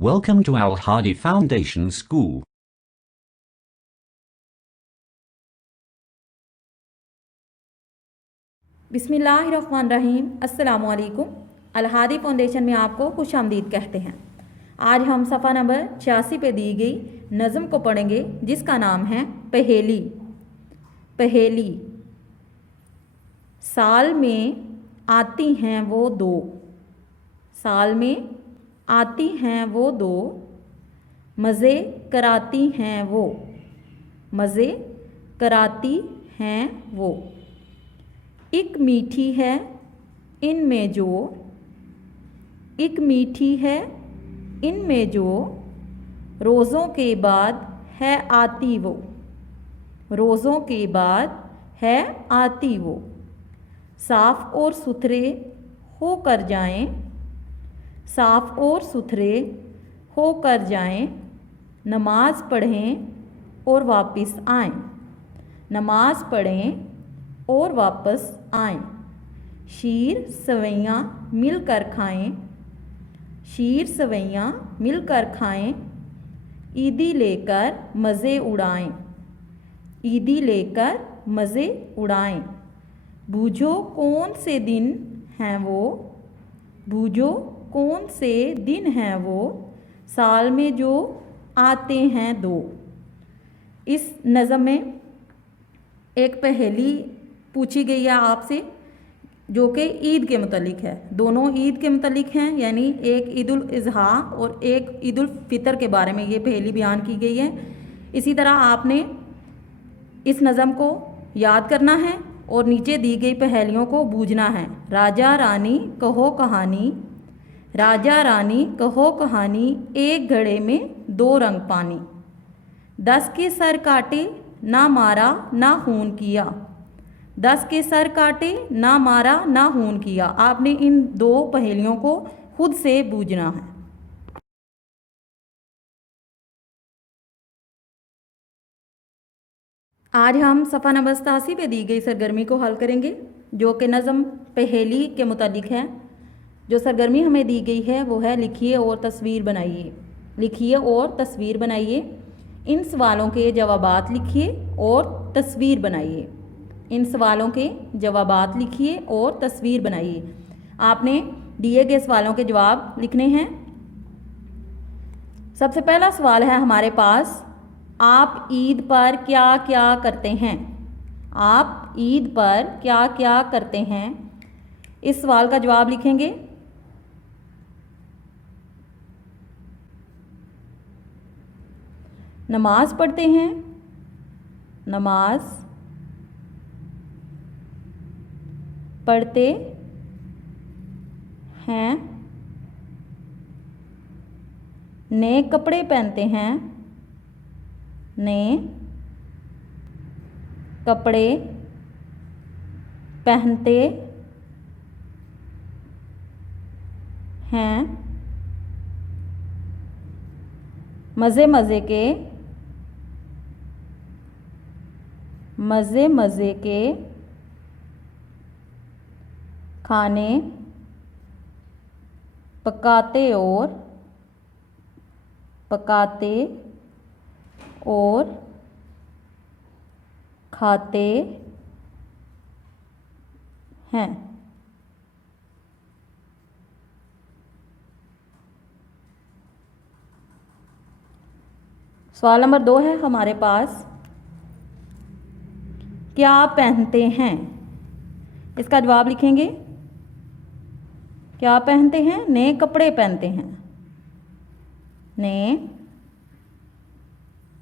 Welcome to Al Hadi Foundation School. बिस्मिल्लाहिर्रहमानिर्रहीम। अस्सलामुअलैकुम। अल Hadi foundation में आपको खुशामदीद कहते हैं। आज हम सफ़ा नंबर 86 पे दी गई नज़म को पढ़ेंगे जिसका नाम है पहेली। पहेली। साल में आती हैं वो दो, साल में आती हैं वो दो, मज़े कराती हैं वो, मज़े कराती हैं वो। एक मीठी है इनमें जो, एक मीठी है इनमें जो, रोज़ों के बाद है आती वो, रोज़ों के बाद है आती वो। साफ़ और सुथरे होकर जाएं, साफ़ और सुथरे होकर जाएं, नमाज पढ़ें और वापस आएं, नमाज पढ़ें और वापस आएं। शीर सवैयाँ मिलकर खाएं, शीर सवैयाँ मिलकर खाएं, ईदी लेकर मज़े उड़ाएं, ईदी लेकर मज़े उड़ाएं। बूझो कौन से दिन हैं वो, बूझो कौन से दिन हैं वो, साल में जो आते हैं दो। इस नज़म में एक पहेली पूछी गई है आपसे जो कि ईद के मुतलिक है। दोनों ईद के मुतलिक हैं, यानी एक ईद उल अज़हा और एक ईद उल फ़ितर के बारे में ये पहेली बयान की गई है। इसी तरह आपने इस नज़म को याद करना है और नीचे दी गई पहेलियों को बूझना है। राजा रानी कहो कहानी, राजा रानी कहो कहानी, एक घड़े में दो रंग पानी। 10 के सर काटे ना मारा ना खून किया, 10 के सर काटे ना मारा ना खून किया। आपने इन दो पहेलियों को खुद से बूझना है। आज हम सफ़ा नंबर 87 पे दी गई सरगर्मी को हल करेंगे जो कि नज़म पहेली के मुतालिक है। जो सरगर्मी हमें दी गई है वो है लिखिए और तस्वीर बनाइए। लिखिए और तस्वीर बनाइए। इन सवालों के जवाबात लिखिए और तस्वीर बनाइए। इन सवालों के जवाबात लिखिए और तस्वीर बनाइए। आपने दिए गए सवालों के जवाब लिखने हैं। सबसे पहला सवाल है हमारे पास, आप ईद पर क्या क्या करते हैं? आप ईद पर क्या क्या करते हैं? इस सवाल का जवाब लिखेंगे। नमाज पढ़ते हैं, नमाज पढ़ते हैं, नए कपड़े पहनते हैं, नए कपड़े पहनते हैं, मज़े मज़े के, मज़े मज़े के खाने पकाते और खाते हैं। सवाल नंबर 2 है हमारे पास, क्या पहनते हैं? इसका जवाब लिखेंगे। क्या पहनते हैं? नए कपड़े पहनते हैं, नए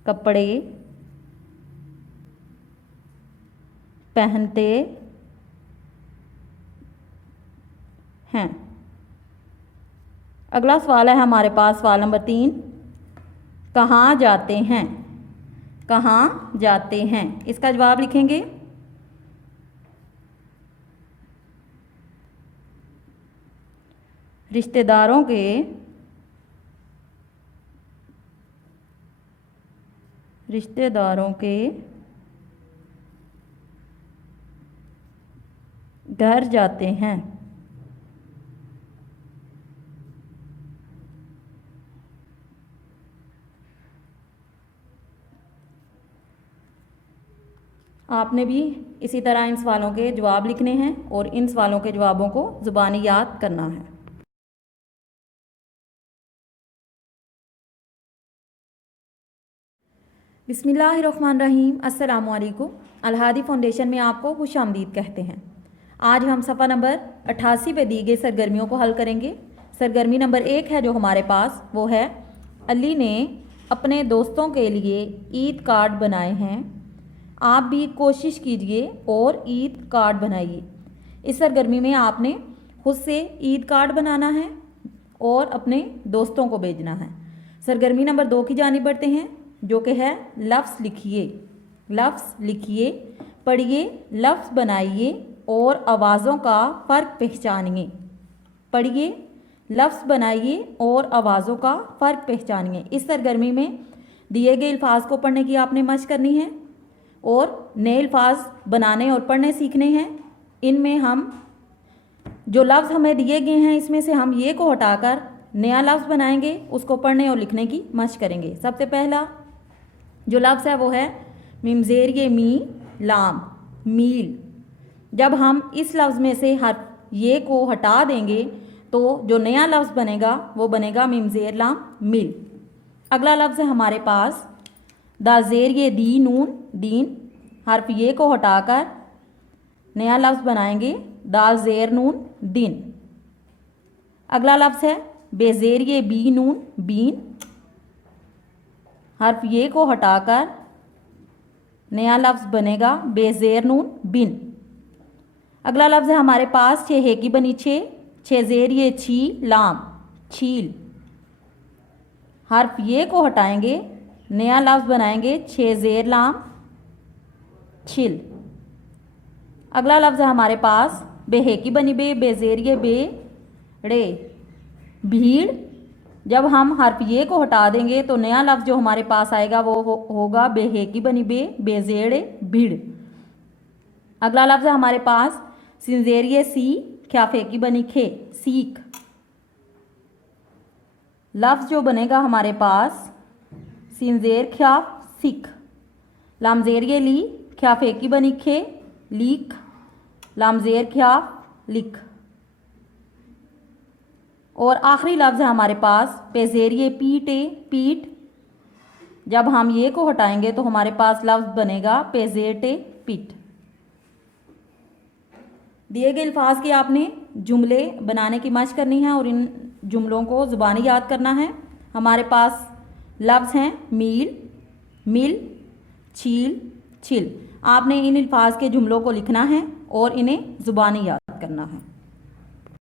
कपड़े पहनते हैं। अगला सवाल है हमारे पास सवाल नंबर 3, कहाँ जाते हैं? कहाँ जाते हैं? इसका जवाब लिखेंगे। रिश्तेदारों के घर जाते हैं। आपने भी इसी तरह इन सवालों के जवाब लिखने हैं और इन सवालों के जवाबों को ज़ुबानी याद करना है। बिस्मिल्लाहिर्रहमानिर्रहीम। अस्सलामु अलैकुम। अल-हादी फाउंडेशन में आपको खुशामदीद कहते हैं। आज हम सफ़ा नंबर 88 पे दी गई सरगर्मियों को हल करेंगे। सरगर्मी नंबर 1 है जो हमारे पास, वो है अली ने अपने दोस्तों के लिए ईद कार्ड बनाए हैं। आप भी कोशिश कीजिए और ईद कार्ड बनाइए। इस सरगर्मी में आपने खुद से ईद कार्ड बनाना है और अपने दोस्तों को भेजना है। सरगर्मी नंबर 2 की जानिब बढ़ते हैं, जो कि है लफ्ज़ लिखिए। लफ्ज़ लिखिए, पढ़िए, लफ्ज़ बनाइए और आवाज़ों का फ़र्क पहचानिए। पढ़िए, लफ्ज़ बनाइए और आवाज़ों का फ़र्क पहचानिए। इस सरगर्मी में दिए गए अल्फाज को पढ़ने की आपने मशक़ करनी है और नए अल्फाज बनाने और पढ़ने सीखने हैं। इनमें हम जो लफ्ज़ हमें दिए गए हैं, इसमें से हम ये को हटाकर नया लफ्ज़ बनाएंगे, उसको पढ़ने और लिखने की मशक़ करेंगे। सबसे पहला जो लफ्ज़ है वो है मीम ज़ेर ये मी लाम, मील। जब हम इस लफ्ज़ में से हर ये को हटा देंगे तो जो नया लफ्ज़ बनेगा वो बनेगा मीम ज़ेर लाम, मिल। अगला लफ्ज़ है हमारे पास दा ज़ेर ये दी नून, दीन। हर्फ ये को हटाकर नया लफ्ज़ बनाएंगे दाल ज़ेर नून, दिन। अगला लफ्ज़ है बेज़ेर ये बी नून, बीन। हर्फ ये को हटाकर नया लफ्ज़ बनेगा बेज़ेर नून, बिन। अगला लफ्ज़ है हमारे पास छे हे की बनी छे, छे ज़ेर ये छी लाम, छील। हर्फ ये को हटाएंगे, नया लफ्ज़ बनाएंगे छे ज़ेर लाम, छिल। अगला लफ्ज़ है हमारे पास बेहे की बनी बे, बेज़ेर ये बे ड़े, भीड़। जब हम हर्फ ये को हटा देंगे तो नया लफ्ज़ जो हमारे पास आएगा वो होगा बेहे की बनी बे, बेज़ेड़े भीड़। अगला लफ्ज़ है हमारे पास सिंजेर ये सी, ख्याफे की बनी खे, सीख। लफ्ज़ जो बनेगा हमारे पास सिंजेर ख्याफ, सिख। लामजेर ये ली, ख्याफे की बनी खे, लीख। लामजेर ख्याफ, लिख। और आखिरी लफ्ज़ है हमारे पास पेजेर ये पीटे, पीट। जब हम ये को हटाएंगे तो हमारे पास लफ्ज़ बनेगा पेजेटे, पीट। दिए गए अल्फाज के आपने जुमले बनाने की मशक़ करनी है और इन जुमलों को ज़ुबानी याद करना है। हमारे पास लफ्ज़ हैं मील, मिल, छील, छिल। आपने इन अल्फाज के जुमलों को लिखना है और इन्हें ज़ुबानी याद करना है।